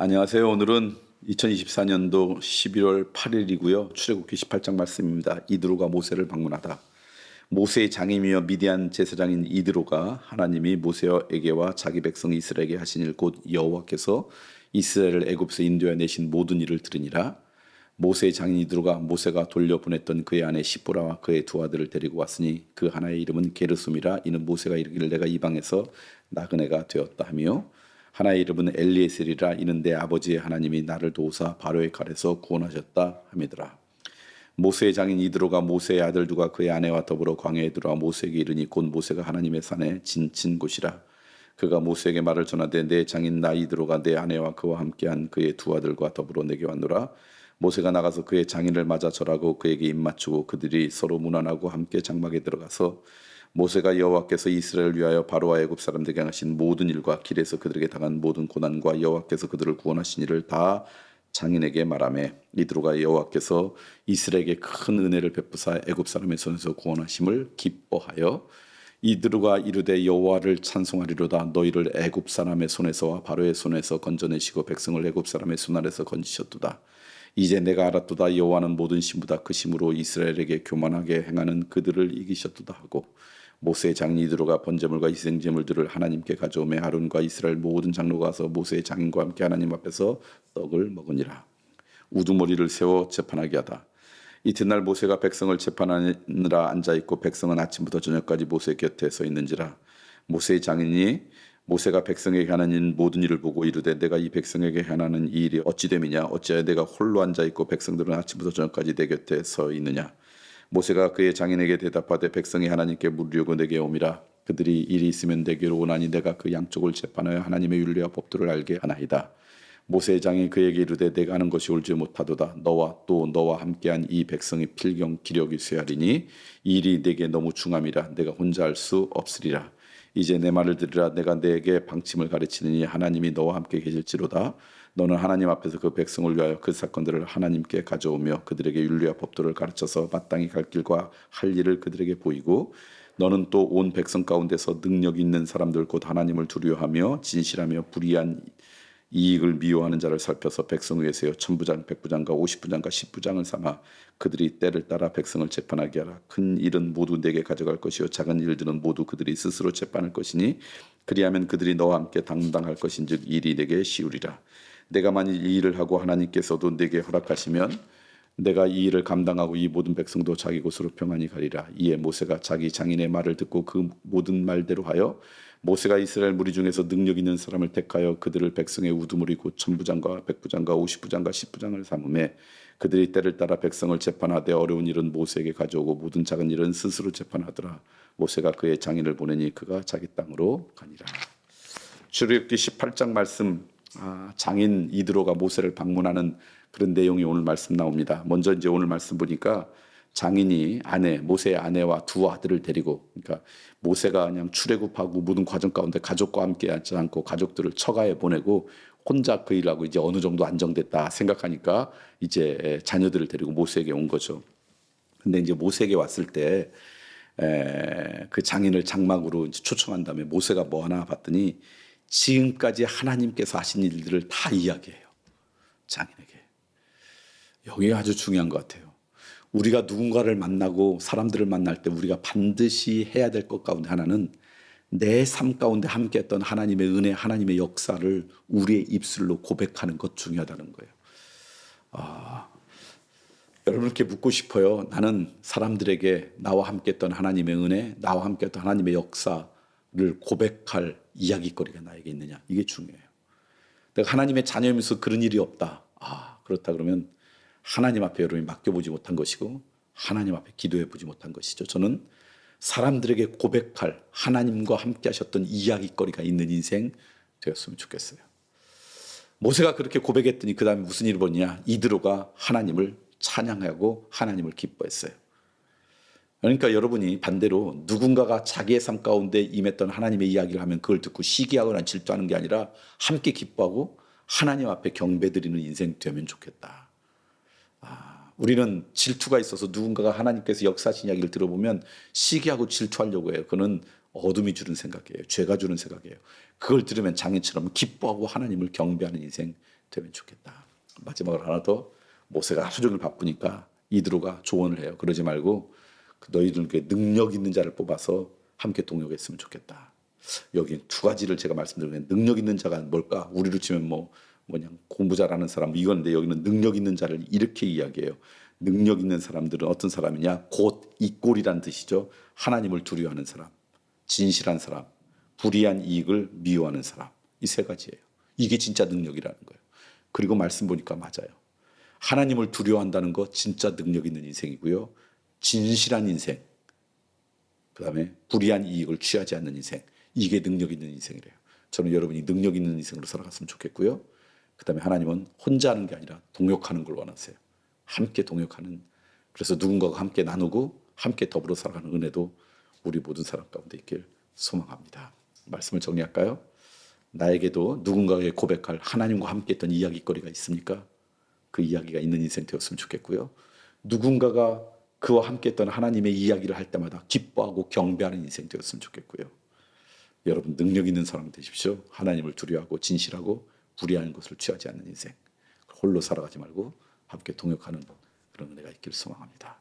안녕하세요. 오늘은 2024년도 11월 8일이고요. 출애굽기 18장 말씀입니다. 이드로가 모세를 방문하다. 모세의 장임이며 미디안 제사장인 이드로가 하나님이 모세에게와 자기 백성 이스라엘에게 하신 일 곧 여호와께서 이스라엘을 애굽에서 인도해 내신 모든 일을 들으니라. 모세의 장인 이드로가 모세가 돌려보냈던 그의 아내 시보라와 그의 두 아들을 데리고 왔으니 그 하나의 이름은 게르솜이라. 이는 모세가 이르기를 내가 이방에서 나그네가 되었다 하며 하나의 이름은 엘리에셀이라. 이는 내 아버지의 하나님이 나를 도우사 바로의 칼에서 구원하셨다 함이더라. 모세의 장인 이드로가 모세의 아들들과 그의 아내와 더불어 광야에 들어와 모세에게 이르니 곧 모세가 하나님의 산에 진친 곳이라. 그가 모세에게 말을 전하되 내 장인 나 이드로가 내 아내와 그와 함께한 그의 두 아들과 더불어 내게 왔노라. 모세가 나가서 그의 장인을 맞아 절하고 그에게 입맞추고 그들이 서로 문안하고 함께 장막에 들어가서 모세가 여호와께서 이스라엘을 위하여 바로와 애굽 사람들에게 하신 모든 일과 길에서 그들에게 당한 모든 고난과 여호와께서 그들을 구원하신 일을 다 장인에게 말하매 이드로가 여호와께서 이스라엘에게 큰 은혜를 베푸사 애굽 사람의 손에서 구원하심을 기뻐하여 이드로가 이르되 여호와를 찬송하리로다. 너희를 애굽 사람의 손에서와 바로의 손에서 건져내시고 백성을 애굽 사람의 손 아래서 건지셨도다. 이제 내가 알았도다. 여호와는 모든 신부다. 그 힘으로 이스라엘에게 교만하게 행하는 그들을 이기셨도다 하고 모세의 장인 이드로가 번제물과 희생제물들을 하나님께 가져오매 아론과 이스라엘 모든 장로가 가서 모세의 장인과 함께 하나님 앞에서 떡을 먹으니라. 우두머리를 세워 재판하게 하다. 이튿날 모세가 백성을 재판하느라 앉아있고 백성은 아침부터 저녁까지 모세 곁에 서 있는지라. 모세의 장인이 모세가 백성에게 하는 모든 일을 보고 이르되 내가 이 백성에게 행하는 이 일이 어찌 됨이냐. 어찌하여 내가 홀로 앉아있고 백성들은 아침부터 저녁까지 내 곁에 서 있느냐. 모세가 그의 장인에게 대답하되 백성이 하나님께 물으려고 내게 오미라. 그들이 일이 있으면 내게로 오나니 내가 그 양쪽을 재판하여 하나님의 율례와 법도를 알게 하나이다. 모세의 장이 그에게 이르되 내가 하는 것이 옳지 못하도다. 너와 또 너와 함께한 이 백성이 필경 기력이 쇠하리니 이 일이 내게 너무 중함이라. 내가 혼자 할 수 없으리라. 이제 내 말을 들으라. 내가 내게 방침을 가르치느니 하나님이 너와 함께 계실지로다. 너는 하나님 앞에서 그 백성을 위하여 그 사건들을 하나님께 가져오며 그들에게 윤리와 법도를 가르쳐서 마땅히 갈 길과 할 일을 그들에게 보이고 너는 또 온 백성 가운데서 능력 있는 사람들 곧 하나님을 두려워하며 진실하며 불의한 이익을 미워하는 자를 살펴서 백성 위에 세워 천부장, 백부장과 오십부장과 십부장을 삼아 그들이 때를 따라 백성을 재판하게 하라. 큰 일은 모두 내게 가져갈 것이요 작은 일들은 모두 그들이 스스로 재판할 것이니 그리하면 그들이 너와 함께 당당할 것인즉 일이 내게 쉬우리라. 내가 만일 이 일을 하고 하나님께서도 내게 허락하시면 내가 이 일을 감당하고 이 모든 백성도 자기 곳으로 평안히 가리라. 이에 모세가 자기 장인의 말을 듣고 그 모든 말대로 하여 모세가 이스라엘 무리 중에서 능력 있는 사람을 택하여 그들을 백성의 우두머리 곧 천부장과 백부장과 오십부장과 십부장을 삼음에 그들이 때를 따라 백성을 재판하되 어려운 일은 모세에게 가져오고 모든 작은 일은 스스로 재판하더라. 모세가 그의 장인을 보내니 그가 자기 땅으로 가니라. 출애굽기 18장 말씀, 장인 이드로가 모세를 방문하는 그런 내용이 오늘 말씀 나옵니다. 먼저 이제 오늘 말씀 보니까 장인이 모세의 아내와 두 아들을 데리고, 그러니까 모세가 그냥 출애굽하고 모든 과정 가운데 가족과 함께 하지 않고 가족들을 처가에 보내고 혼자 그 일하고 이제 어느 정도 안정됐다 생각하니까 이제 자녀들을 데리고 모세에게 온 거죠. 근데 이제 모세에게 왔을 때 그 장인을 장막으로 이제 초청한 다음에 모세가 뭐 하나 봤더니 지금까지 하나님께서 하신 일들을 다 이야기해요. 장인에게. 여기가 아주 중요한 것 같아요. 우리가 누군가를 만나고 사람들을 만날 때 우리가 반드시 해야 될 것 가운데 하나는 내 삶 가운데 함께했던 하나님의 은혜, 하나님의 역사를 우리의 입술로 고백하는 것 중요하다는 거예요. 여러분께 묻고 싶어요. 나는 사람들에게 나와 함께했던 하나님의 은혜, 나와 함께했던 하나님의 역사를 고백할 이야기거리가 나에게 있느냐. 이게 중요해요. 내가 하나님의 자녀이면서 그런 일이 없다. 그렇다 그러면 하나님 앞에 여러분이 맡겨보지 못한 것이고 하나님 앞에 기도해보지 못한 것이죠. 저는 사람들에게 고백할 하나님과 함께 하셨던 이야기거리가 있는 인생 되었으면 좋겠어요. 모세가 그렇게 고백했더니 그 다음에 무슨 일이 벌어지냐. 이드로가 하나님을 찬양하고 하나님을 기뻐했어요. 그러니까 여러분이 반대로 누군가가 자기의 삶 가운데 임했던 하나님의 이야기를 하면 그걸 듣고 시기하거나 질투하는 게 아니라 함께 기뻐하고 하나님 앞에 경배드리는 인생 되면 좋겠다. 우리는 질투가 있어서 누군가가 하나님께서 역사하신 이야기를 들어보면 시기하고 질투하려고 해요. 그는 어둠이 주는 생각이에요. 죄가 주는 생각이에요. 그걸 들으면 장인처럼 기뻐하고 하나님을 경배하는 인생 되면 좋겠다. 마지막으로 하나 더. 모세가 하루 종일 바쁘니까 이드로가 조언을 해요. 그러지 말고 너희들께 능력 있는 자를 뽑아서 함께 동역했으면 좋겠다. 여기 두 가지를 제가 말씀드리면 능력 있는 자가 뭘까? 우리로 치면 뭐냐 공부 잘하는 사람 이건데 여기는 능력 있는 자를 이렇게 이야기해요. 능력 있는 사람들은 어떤 사람이냐? 곧 이꼴이란 뜻이죠. 하나님을 두려워하는 사람, 진실한 사람, 불의한 이익을 미워하는 사람. 이 세 가지예요. 이게 진짜 능력이라는 거예요. 그리고 말씀 보니까 맞아요. 하나님을 두려워한다는 거 진짜 능력 있는 인생이고요. 진실한 인생, 그 다음에 불의한 이익을 취하지 않는 인생. 이게 능력 있는 인생이래요. 저는 여러분이 능력 있는 인생으로 살아갔으면 좋겠고요. 그 다음에 하나님은 혼자 하는 게 아니라 동역하는 걸 원하세요. 함께 동역하는, 그래서 누군가가 함께 나누고 함께 더불어 살아가는 은혜도 우리 모든 사람 가운데 있길 소망합니다. 말씀을 정리할까요? 나에게도 누군가에게 고백할 하나님과 함께 했던 이야기거리가 있습니까? 그 이야기가 있는 인생 되었으면 좋겠고요. 누군가가 그와 함께 했던 하나님의 이야기를 할 때마다 기뻐하고 경배하는 인생 되었으면 좋겠고요. 여러분 능력 있는 사람 되십시오. 하나님을 두려워하고 진실하고 불의하는 것을 취하지 않는 인생. 홀로 살아가지 말고 함께 동역하는 그런 은혜가 있기를 소망합니다.